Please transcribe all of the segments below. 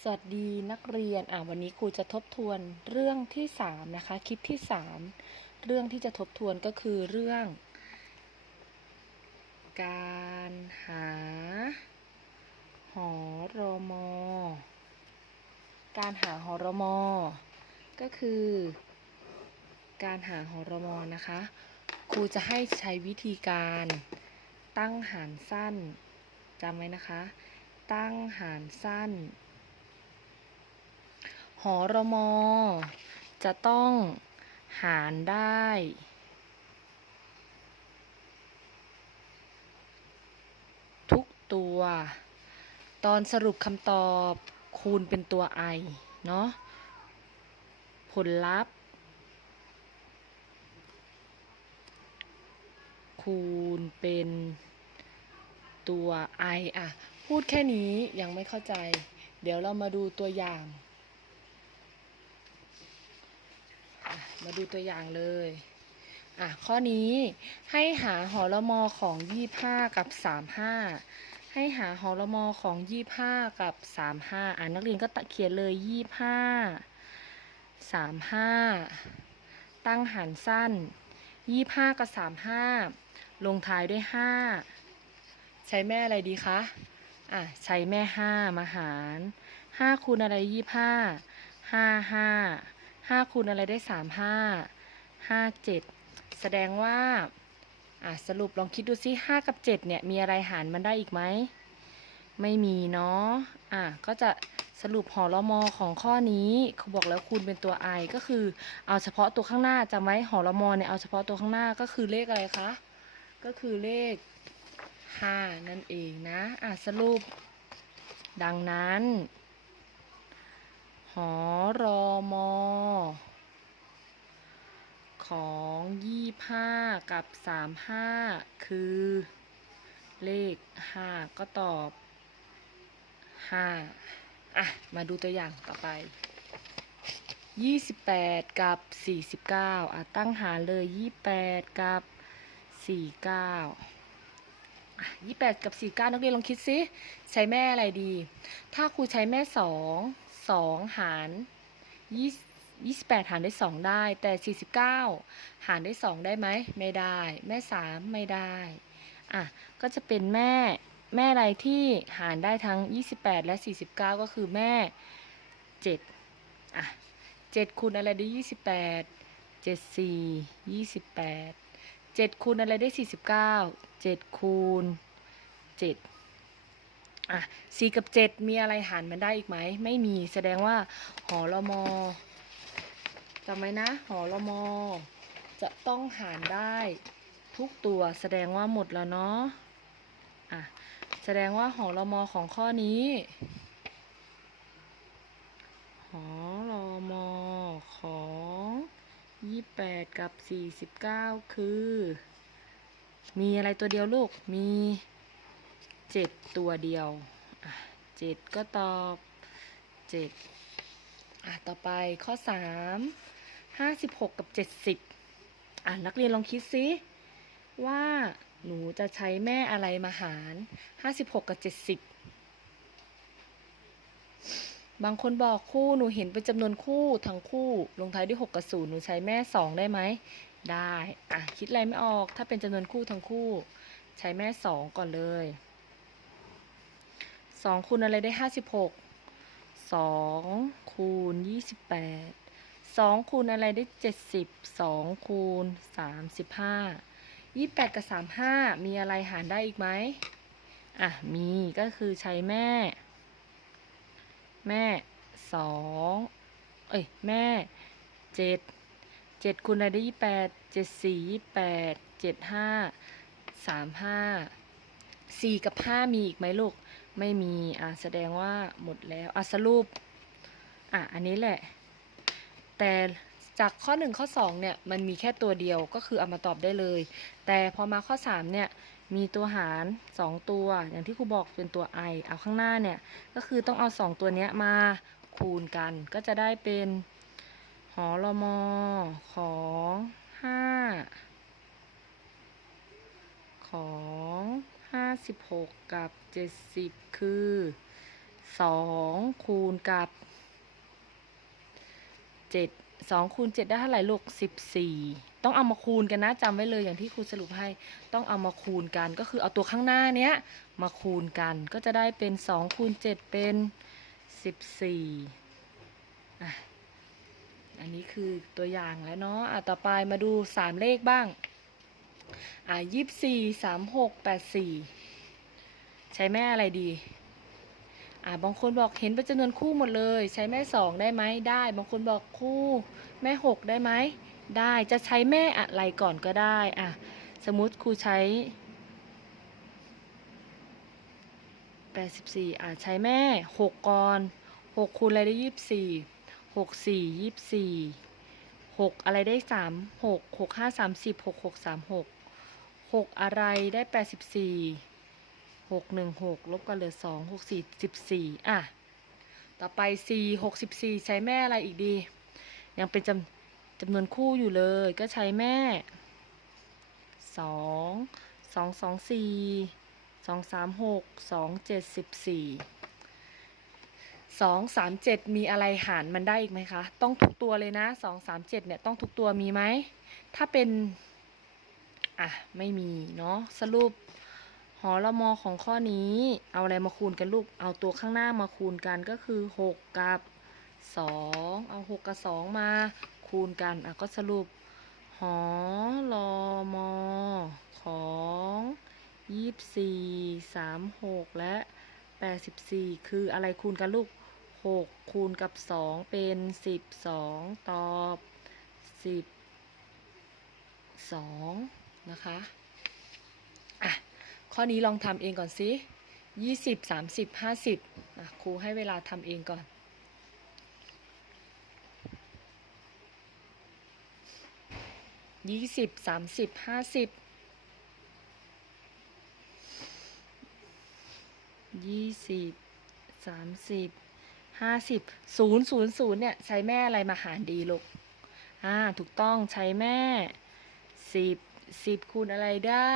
สวัสดีนักเรียน อะวันนี้ครูจะทบทวนเรื่องที่สามนะคะ คลิปที่สามเรื่องที่จะทบทวนก็คือเรื่อง การหา หอรมอ การหาหอรมอ ก็คือ การหาหอรมอนะคะ ครูจะให้ใช้วิธีการตั้งหารสั้นจำไว้นะคะ ตั้งหารสั้น อรมอ จะต้องหารได้ ทุกตัว ตอนสรุปคำตอบคูณเป็นตัว i เนาะผลลัพธ์ คูณเป็นตัว i อะ พูดแค่นี้ยังไม่เข้าใจ เดี๋ยวเรามาดูตัวอย่างอะ มาดูตัวอย่างเลย อะ ข้อนี้ให้หาหอรมอของ25กับ35ให้หาหอรมอของ25กับ35อะนักเรียนก็เขียนเลย25 35ตั้งหารสั้น25กับ35ลงท้ายด้วย5ใช้แม่อะไรดีคะอะใช้แม่5มาหาร5คูณอะไร25 5 5 5คูณอะไรได้35 5 7แสดงว่าอะสรุปลองคิดดูซิ5กับ7เนี่ยมีอะไรหารมันได้อีกไหมไม่มีเนาะอะก็จะสรุปหอรมอของข้อนี้เขาบอกแล้วคูณเป็นตัว i ก็คือเอาเฉพาะตัวข้างหน้าจำไว้หอรมอเนี่ยเอาเฉพาะตัวข้างหน้าก็คือเลขอะไรคะก็คือเลข5นั่นเองนะอะสรุป ดังนั้น หอรอมอ ของยี่ห้ากับสามห้าคือ เลขห้าก็ตอบห้าอะ มาดูตัวอย่างต่อไปยี่สิบแปดกับสี่สิบเก้าอะ ตั้งหารเลยยี่แปดกับสี่เก้ายี่แปดกับสี่เก้านักเรียนลองคิดซิใช้แม่อะไรดี ถ้าครูใช้แม่สอง สองหารยี่สิบแปดหารได้สองได้ แต่สี่สิบเก้าหารได้สองได้ไหมไม่ได้ แม่สามไม่ได้อะก็จะเป็นแม่แม่อะไรที่หารได้ทั้ง 28 และ 49 ก็คือแม่ 7 อะ 7คูณอะไรได้ 28 7 4 28 7คูณอะไรได้ 49 7คูณ7 อะ4กับ7มีอะไรหารมันได้อีกไหม ไม่มีแสดงว่า หอรมอจำไว้นะ หอรมอ จะต้องหารได้ทุกตัวแสดงว่าหมดแล้วเนาะอะแสดงว่าหอรมอของข้อนี้ หอรมอของยี่แปดกับสี่สิบเก้าคือ มีอะไรตัวเดียวลูกมี เจ็ดตัวเดียวเจ็ดก็ตอบเจ็ดอะต่อไปข้อสามห้าสิบหกกับเจ็ดสิบอะนักเรียนลองคิดซิว่าหนูจะใช้แม่อะไรมาหารห้าสิบหกกับเจ็ดสิบบางคนบอกคู่หนูเห็นเป็นจำนวนคู่ทั้งคู่ลงท้ายด้วยหกกับศูนย์หนูใช้แม่สองได้ไหมได้ อะ คิดอะไรไม่ออก ถ้าเป็นจำนวนคู่ทั้งคู่ ใช้แม่สองก่อนเลย สองคูณอะไรได้ห้าสิบหกสองคูณยี่สิบแปดสองคูณอะไรได้เจ็ดสิบสองคูณสามสิบห้ายี่แปดกับสามห้ามีอะไรหารได้อีกไหมอะ มีก็คือใช้แม่ แม่สองเอ้ย แม่เจ็ดเจ็ดคูณอะไรได้ยี่แปดเจ็ดสี่ยี่แปดเจ็ดห้าสามห้าสี่กับห้ามีอีกไหมลูก ไม่มีอะแสดงว่าหมดแล้วอะสรุปอะอันนี้แหละ แต่จากข้อ 1 ข้อ 2 เนี่ย มันมีแค่ตัวเดียวก็คือเอามาตอบได้เลย แต่พอมาข้อ 3 เนี่ย มีตัวหาร 2 ตัว อย่างที่ครูบอกเป็นตัว i เอาข้างหน้าเนี่ย ก็คือต้องเอา 2 ตัวเนี้ยมาคูณกัน ก็จะได้เป็นหอรมอของ5ของ 56กับ70คือสองคูณกับเจ็ดสองคูณเจ็ดได้เท่าไหร่ลูกสิบสี่ต้องเอามาคูณกันนะจำไว้เลยอย่างที่ครูสรุปให้ต้องเอามาคูณกันก็คือเอาตัวข้างหน้าเนี้ยมาคูณกันก็จะได้เป็นสองคูณเจ็ดเป็นสิบสี่อันนี้คือตัวอย่างแล้วเนาะอะต่อไปมาดูสามเลขบ้าง อะยี่สี่สามหกแปดสี่ใช้แม่อะไรดีอะบางคนบอกเห็นเป็นจำนวนคู่หมดเลย ใช้แม่สองได้ไหมได้ บางคนบอกคู่แม่หกได้ไหมได้จะใช้แม่อะไรก่อนก็ได้อะสมมุติครูใช้แปดสิบสี่อะใช้แม่หกก่อนหกคูณอะไรได้ยี่สิบสี่หกสี่ยี่สิบสี่หกอะไรได้สามหกหกห้าสามสิบหกหกสามหก หกอะไรได้แปดสิบสี่หกหนึ่งหกลบกันเหลือสองหกสี่สิบสี่อะ ต่อไปสี่หกสิบสี่ใช้แม่อะไรอีกดี ยังเป็นจำจำนวนคู่อยู่เลย ก็ใช้แม่สองสองสองสี่สองสามหกสองเจ็ดสิบสี่สองสามเจ็ดมีอะไรหารมันได้อีกไหมคะ ต้องทุกตัวเลยนะสองสามเจ็ดเนี่ยต้องทุกตัวมีไหม ถ้าเป็น อะ ไม่มีเนาะสรุปหอละมอของข้อนี้ เอาอะไรมาคูณกันลูก เอาตัวข้างหน้ามาคูณกันก็คือ 6 กับ 2 เอา 6 กับ 2 มาคูณกัน อะ ก็สรุป หอลอมอของ24 36และ84คืออะไรคูณกันลูก6คูณกับ2เป็น12ตอบ12 นะคะอะข้อนี้ลองทำเองก่อนสิยี่สิบสามสิบห้าสิบอะครูให้เวลาทำเองก่อนยี่สิบสามสิบห้าสิบยี่สิบสามสิบห้าสิบศูนย์ศูนย์ศูนย์เนี่ยใช้แม่อะไรมาหารดีลูกอ่าถูกต้องใช้แม่สิบ สิบคูณอะไรได้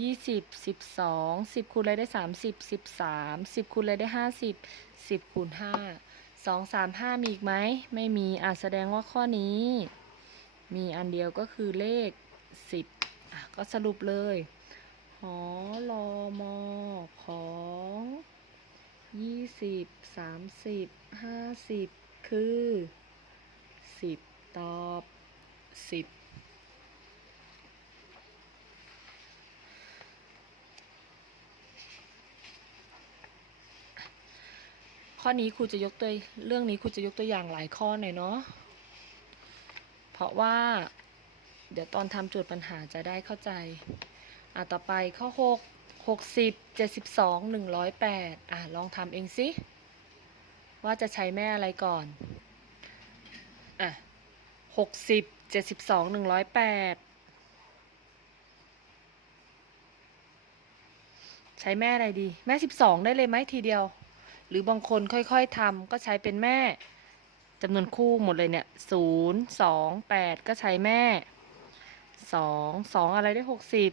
ยี่สิบสิบสองสิบคูณอะไรได้สามสิบสิบสามสิบคูณอะไรได้ห้าสิบสิบคูณห้าสองสามห้ามีอีกไหมไม่มีอะแสดงว่าข้อนี้ มีอันเดียวก็คือเลขสิบอะก็สรุปเลยหอลอมอของยี่สิบสามสิบห้าสิบคือสิบตอบสิบ ข้อนี้ครูจะยกตัวเรื่องนี้ครูจะยกตัวอย่างหลายข้อหน่อยเนาะเพราะว่า เดี๋ยวตอนทำโจทย์ปัญหาจะได้เข้าใจอะต่อไปข้อหกหกสิบเจ็ดสิบสองหนึ่งร้อยแปดอะลองทำเองสิว่าจะใช้แม่อะไรก่อนอะหกสิบเจ็ดสิบสองหนึ่งร้อยแปดใช้แม่อะไรดี แม่สิบสองได้เลยไหมทีเดียว รือบางคนค่อยๆทำก็ใช้เป็นแม่จำนวนคู่หมดเลยเนี่ยศูนย์สองแปดก็ใช้แม่สองสองอะไรได้หกสิบ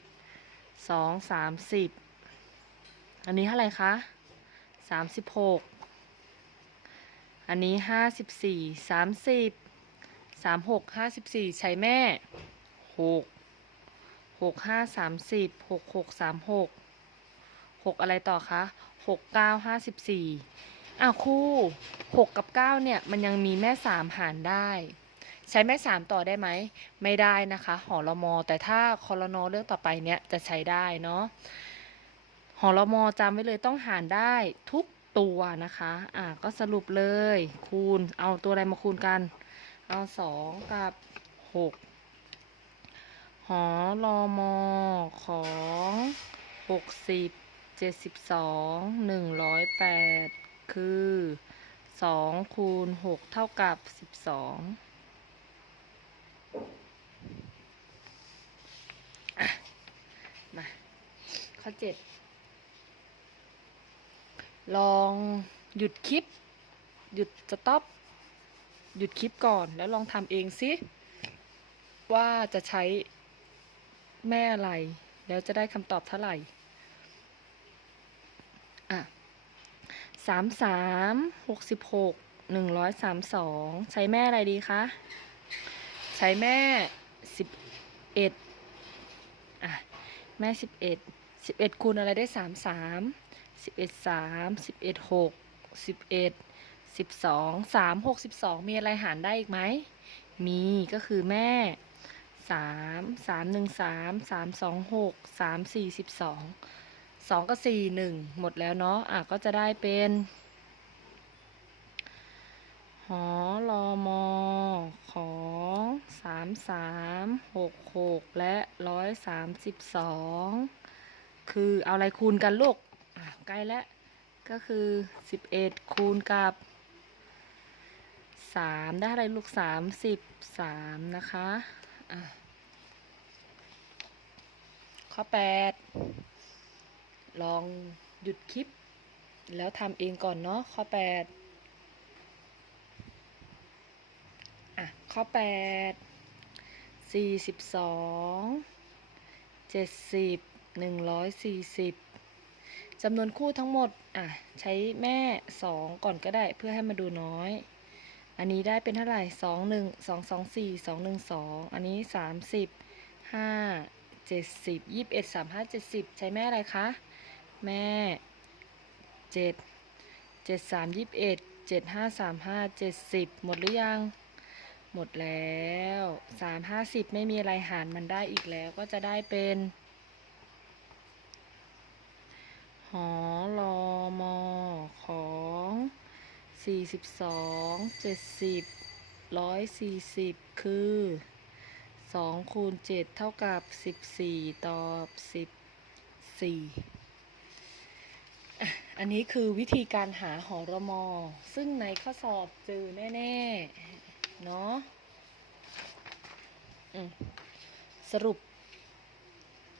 สองสามสิบอันนี้เท่าไหร่คะสามสิบหกอันนี้ห้าสิบสี่สามสิบสามหกห้าสิบสี่ใช้แม่หกหกห้าสามสิบหกหกสามหก หกอะไรต่อคะหกเก้าห้าสิบสี่อ้าวครูหกกับเก้าเนี่ยมันยังมีแม่สามหารได้ ใช้แม่สามต่อได้ไหม ไม่ได้นะคะหอละมอแต่ถ้าคอรนอเรื่องต่อไปเนี่ยจะใช้ได้เนาะหอละมอจำไว้เลยต้องหารได้ทุกตัวนะคะ อะก็สรุปเลย คูณ เอาตัวอะไรมาคูณกัน เอาสองกับหกหอลอมอของหกสิบ เจ็ดสิบสองหนึ่งร้อยแปดคือสองคูณหกเท่ากับสิบสองมาข้อเจ็ดลองหยุดคลิป หยุดสต็อปหยุดคลิปก่อนแล้วลองทำเองสิว่าจะใช้แม่อะไร แล้วจะได้คำตอบเท่าไหร่ อะ สามสามหกสิบหกหนึ่งร้อยสามสองใช้แม่อะไรดีคะ ใช้แม่สิบเอ็ดอะ แม่สิบเอ็ดสิบเอ็ดคูณอะไรได้สามสามสิบเอ็ดสามสิบเอ็ดหกสิบเอ็ดสิบสองสามหกสิบสองมีอะไรหารได้อีกไหม มีก็คือแม่สามสามหนึ่งสามสามสองหกสามสี่สิบสอง สองก็สี่หนึ่งหมดแล้วเนาะอะก็จะได้เป็นหอรอมอของสามสามหกหกและร้อยสามสิบสองคือเอาอะไรคูณกันลูกอะใกล้แล้วก็คือสิบเอ็ดคูณกับสามได้อะไรลูกสามสิบสามนะคะอะข้อแปด ลองหยุดคลิป แล้วทำเองก่อนเนาะข้อแปดอะข้อแปดสี่สิบสองเจ็ดสิบหนึ่งร้อยสี่สิบจำนวนคู่ทั้งหมดอะใช้แม่สองก่อนก็ได้เพื่อให้มาดูน้อย อันนี้ได้เป็นเท่าไหร่สองหนึ่งสองสองสี่สองหนึ่งสองอันนี้สามสิบห้าเจ็ดสิบยี่สิบเอ็ดสามห้าเจ็ดสิบใช้แม่อะไรคะ แม่เจ็ดเจ็ดสามยี่สิบเอ็ดเจ็ดห้าสามห้าเจ็ดสิบหมดหรือยัง หมดแล้วสามห้าสิบไม่มีอะไรหารมันได้อีกแล้วก็จะได้เป็นหอรอมอของสี่สิบสองเจ็ดสิบร้อยสี่สิบคือสองคูณเจ็ดเท่ากับสิบสี่ตอบสิบสี่ อันนี้คือวิธีการหาหอรมอ ซึ่งในข้อสอบเจอแน่ ๆ เนาะสรุป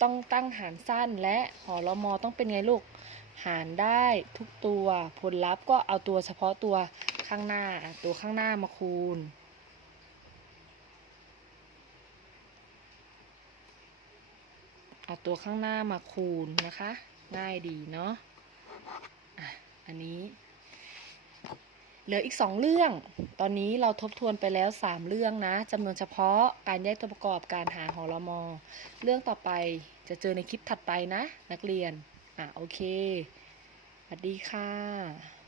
ต้องตั้งหารสั้นและหอรมอต้องเป็นไงลูก หารได้ทุกตัวผลลัพธ์ก็เอาตัวเฉพาะตัวข้างหน้าตัวข้างหน้ามาคูณเอาตัวข้างหน้ามาคูณนะคะ ง่ายดีเนาะ อันนี้ เหลืออีกสองเรื่อง ตอนนี้เราทบทวนไปแล้วสามเรื่องนะจำนวนเฉพาะการแยกตัวประกอบการหาหอรมอเรื่องต่อไปจะเจอในคลิปถัดไปนะ นักเรียน อะโอเคสวัสดีค่ะ